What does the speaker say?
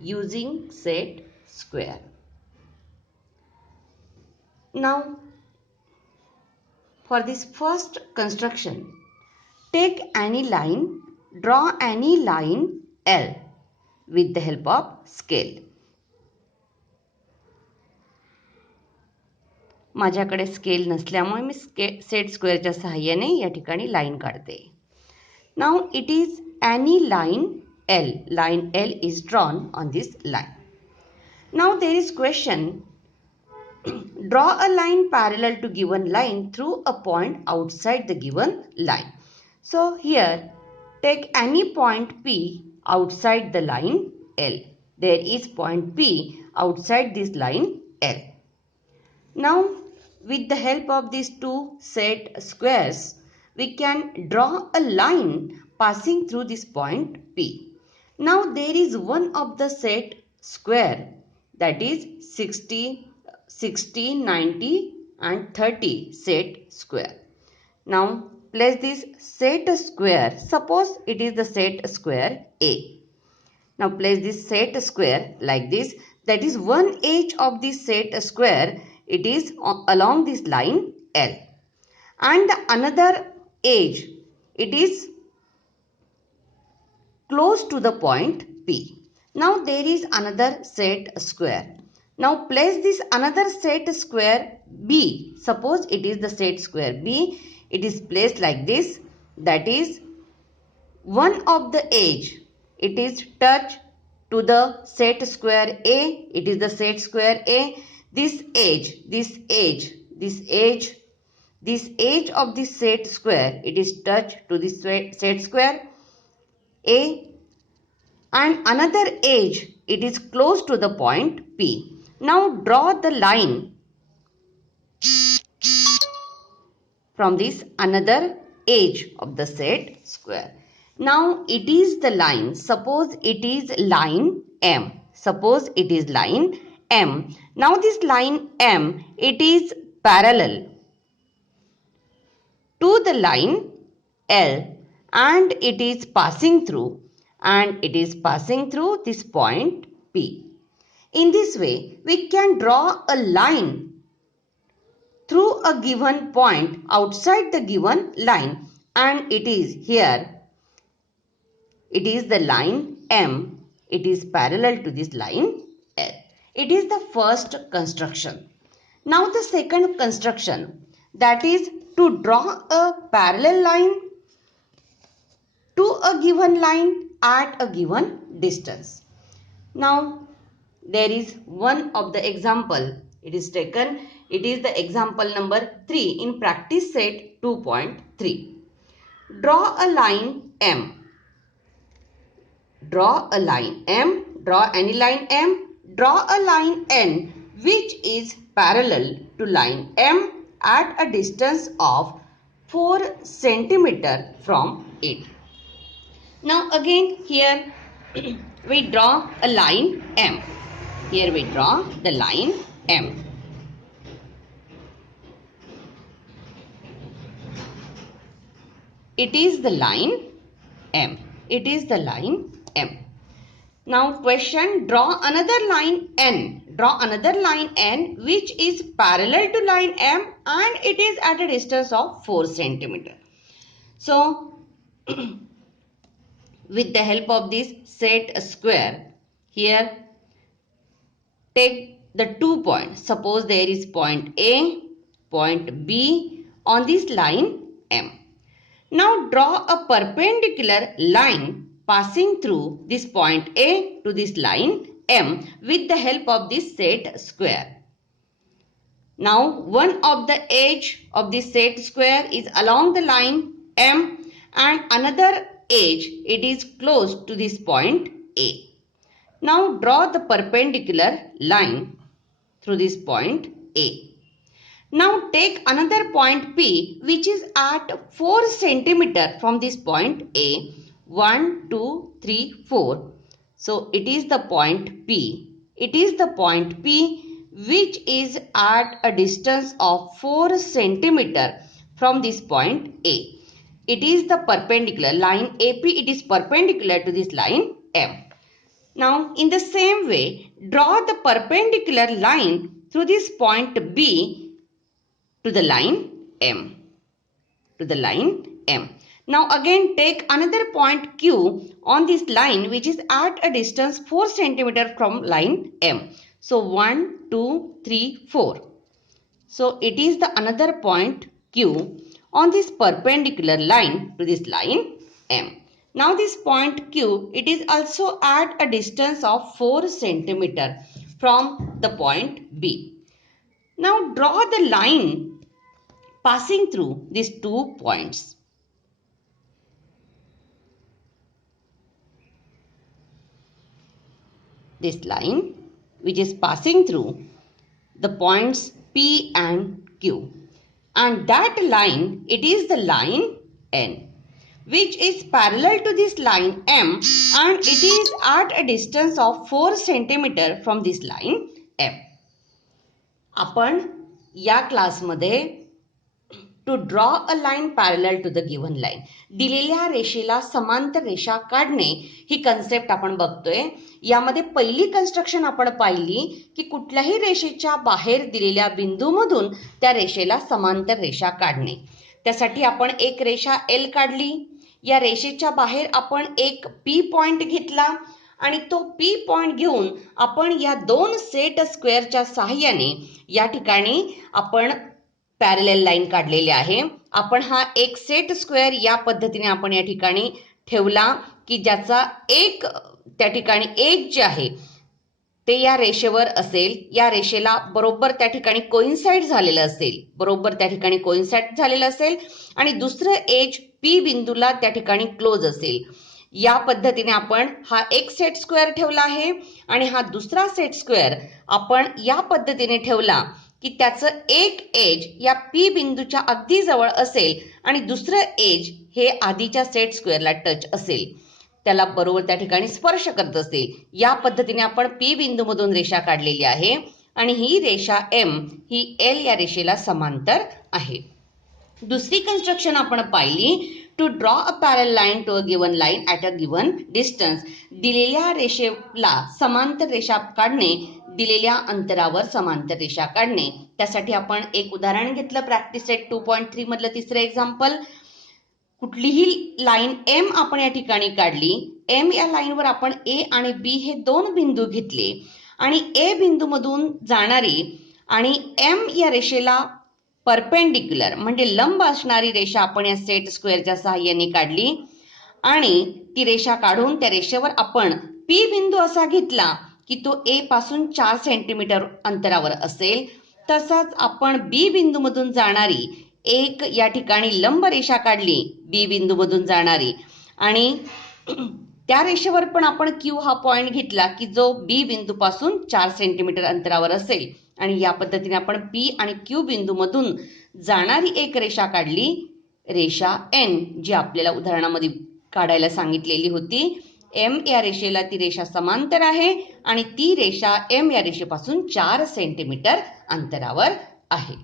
using set square. Now, for this first construction, take any line, draw any line L with the help of scale. माझ्याकडे scale नसल्यामुळे मी set स्क्वेअरच्या सहाय्याने या ठिकाणी line काढते. Now it is any line L. Line L is drawn on this line. Now there is question. Draw a line parallel to given line through a point outside the given line. So here take any point P outside the line L. There is point P outside this line L. Now with the help of these two set squares, we can draw a line passing through this point P. Now there is one of the set square, that is 60, 90 and 30 set square. Now place this set square. Suppose it is the set square A. Now place this set square like this. That is one edge of this set square. It is along this line L. And another edge, it is close to the point P. Now there is another set square. Now place this another set square B. Suppose it is the set square B. It is placed like this. That is one of the edge. It is touched to the set square A. It is the set square A. This edge of this set square, it is touched to this set square A, and another edge, it is close to the point P. Now draw the line from this another edge of the set square. Now it is the line. Suppose it is line M. Suppose it is line M. Now this line M, it is parallel to the line L and it is passing through this point P. In this way, we can draw a line through a given point outside the given line, and it is here. It is the line M. It is parallel to this line L. It is the first construction. Now the second construction, that is to draw a parallel line to a given line at a given distance. Now there is one of the example. It is taken. It is the example number 3 in practice set 2.3. Draw a line M. Draw a line M. Draw any line M. Draw a line N which is parallel to line M at a distance of 4 cm from it. Now again here we draw a line M. Here we draw the line M. It is the line M. It is the line M. Now question, draw another line N. Draw another line N which is parallel to line M and it is at a distance of 4 cm. So with the help of this set square, here take the 2 points. Suppose there is point A, point B on this line M. Now draw a perpendicular line passing through this point A to this line M with the help of this set square. Now one of the edge of this set square is along the line M and another edge, it is close to this point A. Now draw the perpendicular line through this point A. Now take another point P which is at 4 cm from this point A. 1, 2, 3, 4. So it is the point P. It is the point P which is at a distance of 4 cm from this point A. It is the perpendicular line AP. It is perpendicular to this line M. Now, in the same way, draw the perpendicular line through this point B to the line M. To the line M. Now, again take another point Q on this line which is at a distance 4 cm from line M. So, 1, 2, 3, 4. So, it is the another point Q on this perpendicular line to this line M. Now this point Q, it is also at a distance of 4 cm from the point B. Now draw the line passing through these 2 points. This line which is passing through the points P and Q. And that line, it is the line N, which is parallel to this line M, and it is at a distance of 4 cm from this line M. आपण या क्लासमध्ये to draw a line parallel to the given line, दिलेल्या रेषेला समांतर रेषा काढणे ही concept आपण बघतोय. यामध्ये पहिली कन्स्ट्रक्शन आपण पाहिली की कुठल्याही रेषेच्या बाहेर दिलेल्या बिंदूमधून त्या रेषेला समांतर रेषा काढणे. त्यासाठी आपण एक रेषा एल काढली. या रेषेच्या बाहेर आपण एक पी पॉइंट घेतला आणि तो पी पॉइंट घेऊन आपण या दोन सेट स्क्वेअरच्या सहाय्याने या ठिकाणी आपण पॅरलल लाईन काढलेली आहे. आपण हा एक सेट स्क्वेअर या पद्धतीने आपण या ठिकाणी ठेवला की ज्याचा एक त्या ठिकाणी एज जे आहे ते या रेषेवर असेल. या रेषेला बरोबर त्या ठिकाणी कोइन्साइड झालेलं असेल, बरोबर त्या ठिकाणी कोइन्साइड झालेलं असेल आणि दुसरं एज पी बिंदूला त्या ठिकाणी क्लोज असेल. या पद्धतीने आपण हा एक सेट स्क्वेअर ठेवला आहे आणि हा दुसरा सेट स्क्वेअर आपण या पद्धतीने ठेवला की त्याचं एक एज या पी बिंदूच्या अगदी जवळ असेल आणि दुसरं एज हे आधीच्या सेट स्क्वेअरला टच असेल, त्याला बरोबर त्या ठिकाणी स्पर्श करत असेल. या पद्धतीने आपण पी बिंदूमधून रेषा काढलेली आहे आणि ही रेषा एम ही एल या रेषेला समांतर आहे. दुसरी कन्स्ट्रक्शन आपण पाहिली, to draw a parallel line to a given line at a given distance. दिलेल्या रेषेला समांतर रेषा काढणे, दिलेल्या अंतरावर समांतर रेषा काढणे. त्यासाठी आपण एक उदाहरण घेतलं, प्रॅक्टिस सेट 2.3 मधलं तिसरं एक्झाम्पल. कुठलीही लाईन एम आपण या ठिकाणी काढली. एम या लाईनवर आपण ए आणि बी हे दोन बिंदू घेतले आणि ए बिंदूमधून जाणारी आणि एम या रेषेला परपेंडिक्युलर म्हणजे लंब असणारी रेषा आपण या सेट स्क्वेअरच्या सहाय्याने काढली आणि ती रेषा काढून त्या रेषेवर आपण पी बिंदू असा घेतला की तो ए पासून 4 सेंटीमीटर अंतरावर असेल. तसाच आपण बी बिंदूमधून जाणारी एक या ठिकाणी लंब रेषा काढली बी बिंदूमधून जाणारी आणि त्या रेषेवर पण आपण क्यू हा पॉइंट घेतला की जो बी बिंदूपासून 4 सेंटीमीटर अंतरावर असेल आणि या पद्धतीने आपण पी आणि क्यू बिंदूमधून जाणारी एक रेषा काढली, रेषा एन, जी आपल्याला उदाहरणामध्ये काढायला सांगितलेली होती. एम या रेषेला ती रेषा समांतर आहे आणि ती रेषा एम या रेषेपासून 4 सेंटीमीटर अंतरावर आहे.